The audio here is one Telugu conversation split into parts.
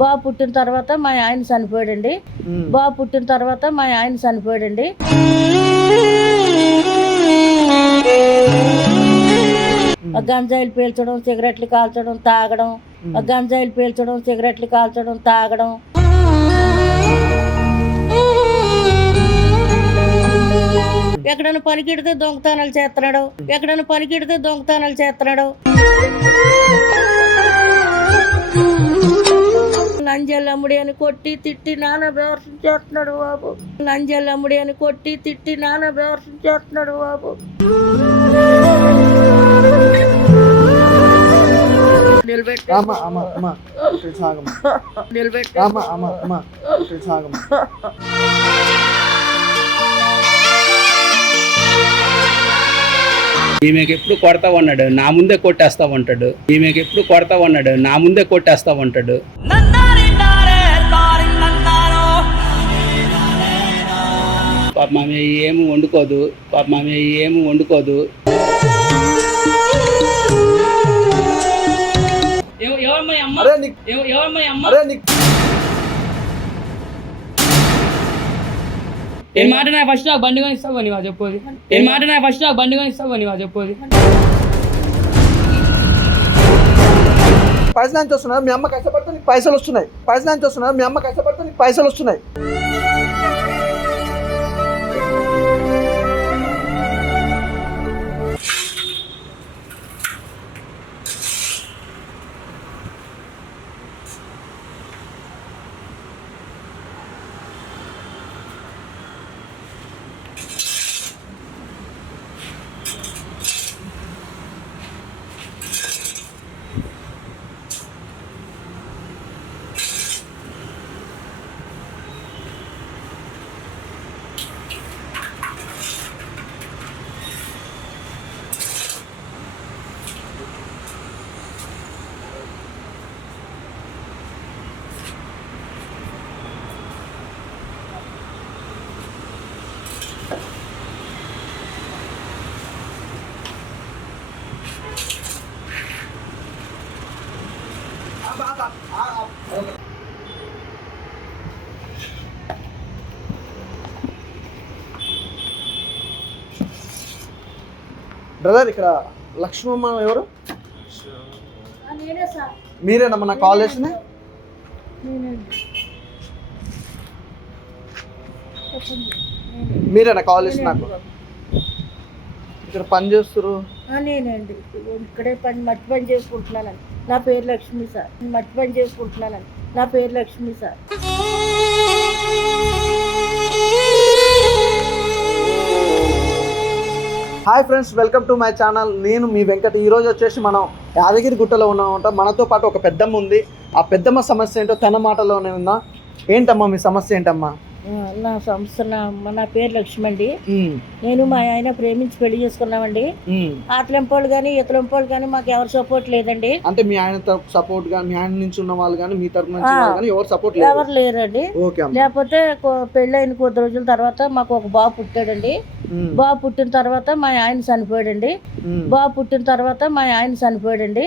బాబు పుట్టిన తర్వాత మా ఆయన చనిపోయాడండి. బాబు పుట్టిన తర్వాత మా ఆయన చనిపోయాడండి. గంజాయిలు పీల్చడం, సిగరెట్లు కాల్చడం, తాగడం, గంజాయిలు పీల్చడం, సిగరెట్లు కాల్చడం, తాగడం. ఎక్కడైనా పనికిడితే దొంగతనాలు చేస్తున్నాడు, ఎక్కడైనా పనికిడితే దొంగతనాలు చేస్తున్నాడు. నంజల్లమ్ముడి అని కొట్టి తిట్టి నాన్న బెవర్సం చేస్తున్నాడు బాబు. నంజల్లమ్ముడి అని కొట్టి తిట్టి నాన్న బెవర్సం చేస్తున్నాడు బాబు. నిలబెట్టి ఈమెకి ఎప్పుడు కొడతా ఉన్నాడు, నా ముందే కొట్టేస్తా ఉంటాడు. ఈమెకి ఎప్పుడు కొడతా ఉన్నాడు, నా ముందే కొట్టేస్తా ఉంటాడు. పాప మామే ఏమి వండుకోదు, పాప మామే ఏమి వండుకోదు. ఏ మాట నా ఫస్ట్ నాకు బండి కొని ఇస్తావు అని చెప్పోది. ఏ మాట నా ఫస్ట్ నాకు బండి కొని ఇస్తావు అని చెప్పోది. పైసలు ఎంత వస్తున్నాయి? మీ అమ్మ కష్టపడితే నీకు పైసలు వస్తున్నాయి. పైసలు ఎంత వస్తున్నాయి? మీ అమ్మ కష్టపడితే నీకు పైసలు వస్తున్నాయి. బ్రదర్, ఇక్కడ లక్ష్మమ్మ ఎవరు? మీరేనమ్మా నా కాల్ చేసింది? మీరేనా కాల్ చేసి నాకు? ఇక్కడ పని చేస్తారు? నేనండి, ఇక్కడే మట్టి పని చేసుకుంటున్నానండి. నా పేరు లక్ష్మి సార్. మట్టి పని చేసుకుంటున్నానండి. నా పేరు Lakshmi sir. Hi friends, welcome to my channel. నేను మీ వెంకట్. ఈరోజు వచ్చేసి మనం యాదగిరి గుట్టలో ఉన్నామంట. మనతో పాటు ఒక పెద్దమ్మ ఉంది. ఆ పెద్దమ్మ సమస్య ఏంటో తన మాటలోనే ఉందా. ఏంటమ్మా మీ సమస్య ఏంటమ్మా? నా సమస్య నా పేరు లక్ష్మి అండి. నేను మా ఆయన ప్రేమించి పెళ్లి చేసుకున్నామండి. ఆతలెంపోళ్ళు కానీ ఇతలెంపోళ్ళు కానీ మాకు ఎవరు సపోర్ట్ లేదండి. అంటే మీ ఆయన సపోర్ట్ కానీ, మీ ఆయన నుంచి ఉన్న వాళ్ళు కానీ, మీ తరపు నుంచి కానీ ఎవరు సపోర్ట్ లేదు? ఎవరు లేరండి. లేకపోతే పెళ్ళి అయిన కొద్ది రోజుల తర్వాత మాకు ఒక బాబు పుట్టాడండి. బాబు పుట్టిన తర్వాత మా ఆయన చనిపోయాడండి. బాబు పుట్టిన తర్వాత మా ఆయన చనిపోయాడండి.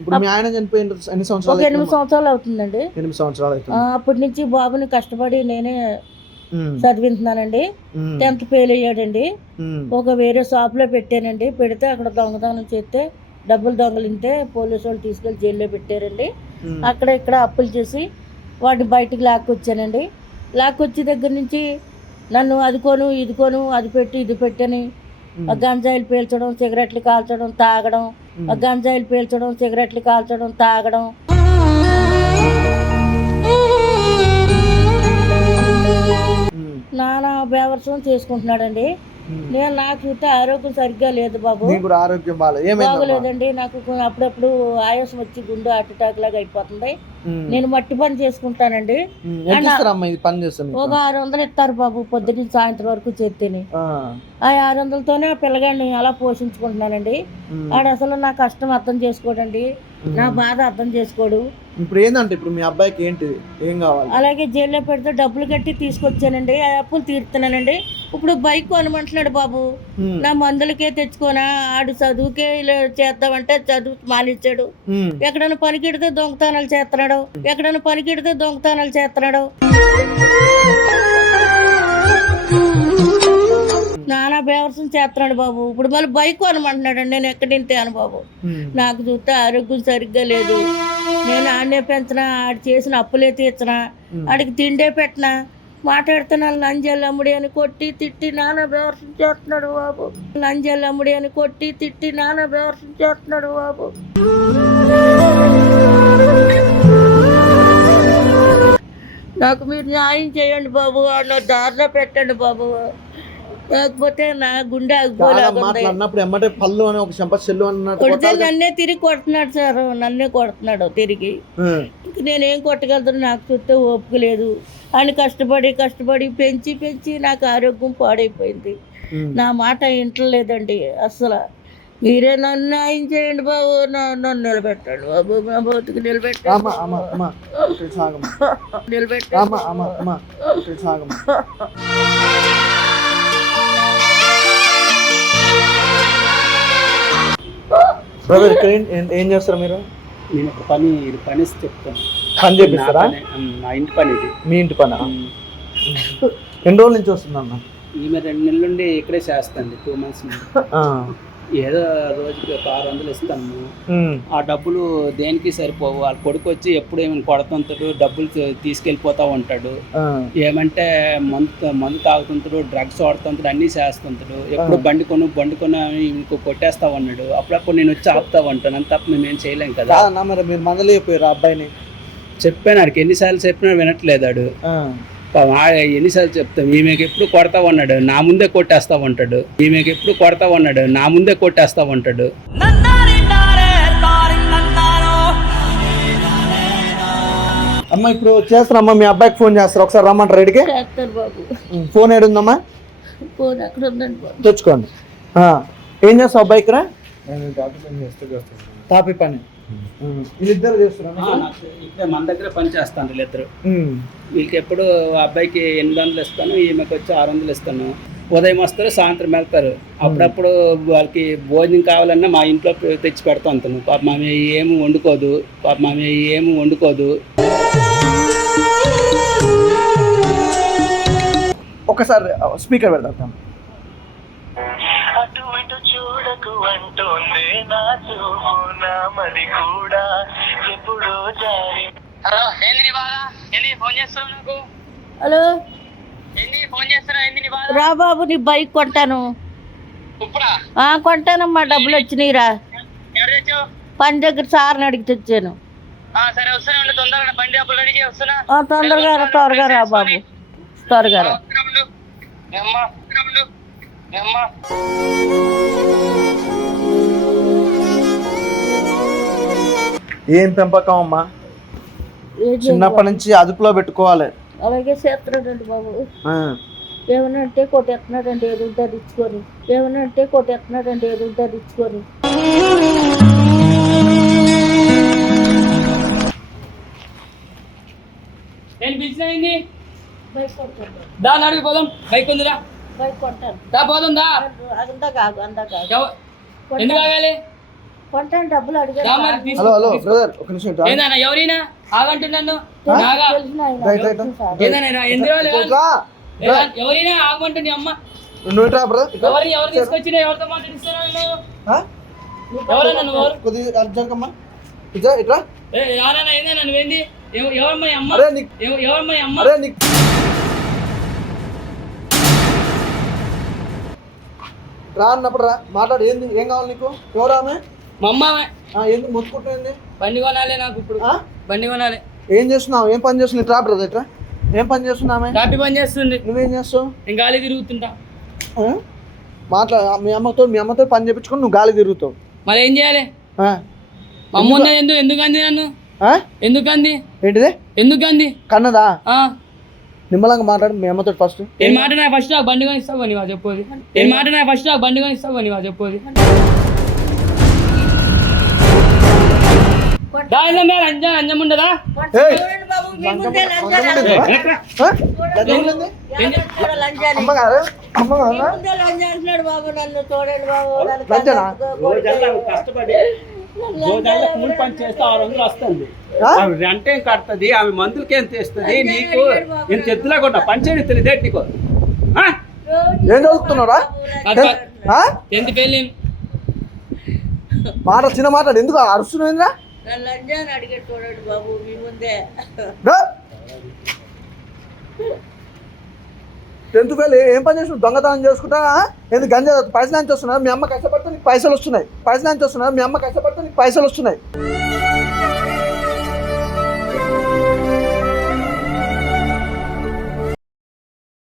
ఇప్పుడు మీ ఆయన చనిపోయిన ఎన్ని సంవత్సరాలు? 8 సంవత్సరాలు అవుతుందండి. 8 సంవత్సరాలు అవుతుంది. అప్పటి నుంచి బాబుని కష్టపడి నేనే చదివింటున్నానండి. 10th fail అయ్యాడండి. ఒక వేరే షాప్ లో పెట్టానండి. పెడితే అక్కడ దొంగతనం చేస్తే డబ్బులు దొంగలింటే పోలీసు వాళ్ళు తీసుకెళ్లి జైల్లో పెట్టారండి. అక్కడ ఇక్కడ అప్పులు చేసి వాటిని బయటికి లాక్కొచ్చానండి. లాక్కొచ్చి దగ్గర నుంచి నన్ను అదికోను ఇదికోను, అది పెట్టి ఇది పెట్టని గంజాయిలు పీల్చడం, సిగరెట్లు కాల్చడం, తాగడం. గంజాయిలు పీల్చడం, సిగరెట్లు కాల్చడం, తాగడం. నానా బేవర్సం చేసుకుంటున్నాడండి. నేను నాకు చూస్తే ఆరోగ్యం సరిగ్గా లేదు బాబు. ఆరోగ్యం బాగోలేదండి. నాకు అప్పుడప్పుడు ఆయాసం వచ్చి గుండె హార్ట్ అటాక్ లాగా అయిపోతుంది. నేను మట్టి పని చేసుకుంటానండి. ఒక 600 ఇస్తారు బాబు, పొద్దున్న సాయంత్రం వరకు చేస్తేనే. ఆ 600తోనే పిల్లగాడిని అలా పోషించుకుంటున్నానండి. ఆడ అసలు నా కష్టం అర్థం చేసుకోడండి, నా బాధ అర్థం చేసుకోడు. ఇప్పుడు ఏంటంటే ఇప్పుడు మీ అబ్బాయికి ఏంటి ఏం కావాలి? అలాగే జైల్లో పెడితే డబ్బులు కట్టి తీసుకొచ్చానండి. ఆ అప్పులు తీరుతున్నానండి. ఇప్పుడు బైక్ కొనమంటున్నాడు బాబు. నా మందులకే తెచ్చుకోనా, ఆడు చదువుకే ఇలా చేద్దామంటే చదువు మానేచ్చాడు. ఎక్కడైనా పనికిడితే దొంగతనాలు చేస్తున్నాడు. నానా బేవర్సం చేస్తున్నాడు బాబు. ఇప్పుడు మళ్ళీ బైక్ కొనమంటున్నాడు. నేను ఎక్కడింతాను బాబు. నాకు చూస్తే ఆరోగ్యం సరిగ్గా లేదు. నేను ఆడనే పెంచినా, ఆడు చేసిన అప్పులే తీర్చినా, ఆడికి తిండే పెట్టినా, మాట్లాడుతున్నాను లంజల్లమ్ముడి అని కొట్టి తిట్టి నానా బేవర్సం చేస్తున్నాడు బాబు. లంజల్లమ్ముడి అని కొట్టి తిట్టి నానా బేవర్సం చేస్తున్నాడు బాబు. నాకు మీరు న్యాయం చేయండి బాబు. నా దారిలో పెట్టండి బాబు. లేకపోతే నా గుండె అన్నప్పుడు ఎమ్మటే పళ్ళు అని ఒక చెంప చెల్లు అన్నట్టు కొడితే నన్నే తిరిగి కొడుతున్నాడు సార్. నన్నే కొడుతున్నాడు తిరిగి. ఇంక నేనేం కొట్టగలుగుతాను, నాకు చూస్తే ఓపిక లేదు. అని కష్టపడి పెంచి నాకు ఆరోగ్యం పాడైపోయింది. నా మాట వింటలేదండి అసలు. మీరే నన్ను న్యాయం చేయండి బాబు. నన్ను నిలబెట్టండి బాబు. నా బతుకు నిలబెట్టండి. బ్రదర్ ఇక్కడ ఏం చేస్తారు మీరు? నేను ఒక పని చెప్తాను. పని చేపిస్తారా? నా ఇంటి పని ఇది. మీ ఇంటి పని ఎన్ని రోజుల నుంచి వస్తుందన్న? ఈమె 2 నెలల నుండి ఇక్కడే చేస్తాండి. 2 months నుండి. ఏదో రోజుకి ఒక 600 ఇస్తాను. ఆ డబ్బులు దేనికి సరిపోవు. వాళ్ళ కొడుకు వచ్చి ఎప్పుడు ఏమైనా కొడుతుంటాడు, డబ్బులు తీసుకెళ్ళిపోతా ఉంటాడు. ఏమంటే మందు తాగుతుంటాడు, డ్రగ్స్ వాడుతుంటాడు, అన్నీ చేస్తుంటాడు. ఎప్పుడు బండి కొను ఇంకో కొట్టేస్తా ఉన్నాడు. అప్పుడప్పుడు నేను వచ్చి ఆపుతా ఉంటాను. అంత తప్ప మేమేం చేయలేం కదా. మరి మీరు మందలేకపోయారు అబ్బాయిని? చెప్పాను ఆడికి, ఎన్నిసార్లు చెప్పినా వినట్లేదు ఆడు. ఎన్నిసార్లు చెప్తాం. ఈమెకి ఎప్పుడు కొడతా ఉన్నాడు, నా ముందే కొట్టేస్తా ఉంటాడు. అమ్మ ఇప్పుడు చేస్తారమ్మా, మీ అబ్బాయికి ఫోన్ చేస్తారు. ఒకసారి రమ్మంటారు రెడీకి. ఫోన్ ఏడుందమ్మా? ఫోన్ ఎక్కడ ఉందండి బాబు? తెచ్చుకోండి. ఏం చేస్తావు అబ్బాయికి? రా తాపి పని వీళ్ళిద్దరు చేస్తున్నారు. ఇక్కడ మన దగ్గర పని చేస్తాను వీళ్ళిద్దరు. వీళ్ళకి ఎప్పుడు అబ్బాయికి 800 ఇస్తాను, ఈమెకి వచ్చి 600 ఇస్తాను. ఉదయం వస్తారు, సాయంత్రం వెళ్తారు. అప్పుడప్పుడు వాళ్ళకి భోజనం కావాలన్నా మా ఇంట్లో తెచ్చి పెడతాం. అంతను పాప మామి ఏమి వండుకోదు. ఒకసారి స్పీకర్ పెడతాం. అటు ఇటు చూడకు అంటోంది నా చూపు, నా మది కూడా ఎప్పుడో జారి. హలో, ఏంది నీ బాధ? ఏంది ఫోన్ చేస్తావు నాకు? హలో, ఏంది ఫోన్ చేస్తున్నావు? ఏంది నీ బాధ? రా బాబు, నీ బైక్ కొంటాను. ఇప్పుడా? కొంటానమ్మా, డబ్బులు వచ్చినాయిరా. ఎవరు తెచ్చావు? పని దగ్గర సార్ని అడిగి తెచ్చాను. సరే వస్తున్నా, తొందరగా బండి డబ్బులు రెడీ చేసి వస్తున్నా. త్వరగా రా బాబు, త్వరగా రా. ఏం పెంపకం అమ్మా, చిన్నప్పటి నుంచి అదుపులో పెట్టుకోవాలి. అలాగే చేస్తున్నాడండి బాబు. ఏమనంటే కొట్టేస్తున్నాడండి, ఏదో ధరించుకొని. నేను పిలిచినది బైక్ కొంటాను. దాని అడిగి పోదాం. బైక్ ఉందిరా, బైక్ కొంటాను. పోదాం దా. ఎందుకు ఆగాలి? కొంటాను, డబ్బులు అడిగాను. హలో బ్రదర్, ఒక నిమిషం. ఏందన్నా ఎవరైనా ఆగంటున్నాను? ఎవరైనా ఆగమంటుంది అమ్మ. ఎవరు తీసుకొచ్చిన ఎవరితో మాట్లాడిస్తున్నా? ఎవరన్నా నువ్వు? ఏందన్నా నువ్వేంది? ఎవరమ్మా అమ్మ? రా అన్నప్పుడు రా, మాట్లాడు. ఏంది, ఏం కావాలి నీకు? ఎవరు ఆమె? మా అమ్మ. ఎందుకు మొత్తుకుంటుంది? బండి కొనాలి నాకు. ఇప్పుడు బండి కొనాలి. ఏం చేస్తున్నావు? ఏం పని చేస్తున్నావు? ఇట్రా బ్రదర్, ఇట్రా. ఏం పని చేస్తున్నావు? కాపీ పని చేస్తుంది. నువ్వేం చేస్తావు? నేను గాలి తిరుగుతుంటా. మీ అమ్మతో పని చేయించుకొని నువ్వు గాలి తిరుగుతావు. మరి ఏం చేయాలి? మా అమ్మ ఉన్నది ఎందుకు అంది నన్ను? ఎందుకంది? ఏంటిది? ఎందుకంది? కన్నదా? నిమ్మలంగా మాట్లాడు మీ అమ్మతో ఫస్ట్. నేను మాట నా ఫస్ట్ నాకు బండి కొని ఇస్తావు అని చెప్పోది. అంజం ఉండదా? అమ్మ గారు అమ్మ మీ ముందే లంజ అంటున్నాడు బాబు, నన్ను చూడండి బాబు, నన్ను లంజనా? రోజల్లా కష్టపడి రోజల్లా కూలి పని చేస్తే 600 వస్తుంది. ఆ? ఆమె రెంట్ ఏం కడుతుంది, ఆమె మందులకేం తెస్తుంది, నీకు నేను చెత్తులా కొన్నా పంచాయతీ తెలియదేంటి నీకు? ఆ? ఏం చదువుతున్నారా? ఆ? 10th fail. మాట చిన్న మాట ఎందుకు అరుస్తున్నాయిందిరా? నన్ను లంజ అని అడిగాడు చూడండి బాబు మీ ముందే. 10th ఫెయిల్ ఏం పని చేస్తున్నావు? దొంగతనం చేసుకుంటా ఎందుకు గంజా పైసలు నుంచి వస్తున్నాయి? మీ అమ్మ కష్టపడితే నీకు పైసలు వస్తున్నాయి. పైసలు నుంచి వస్తున్నాయి? మీ అమ్మ కష్టపడితే నీకు పైసలు వస్తున్నాయి.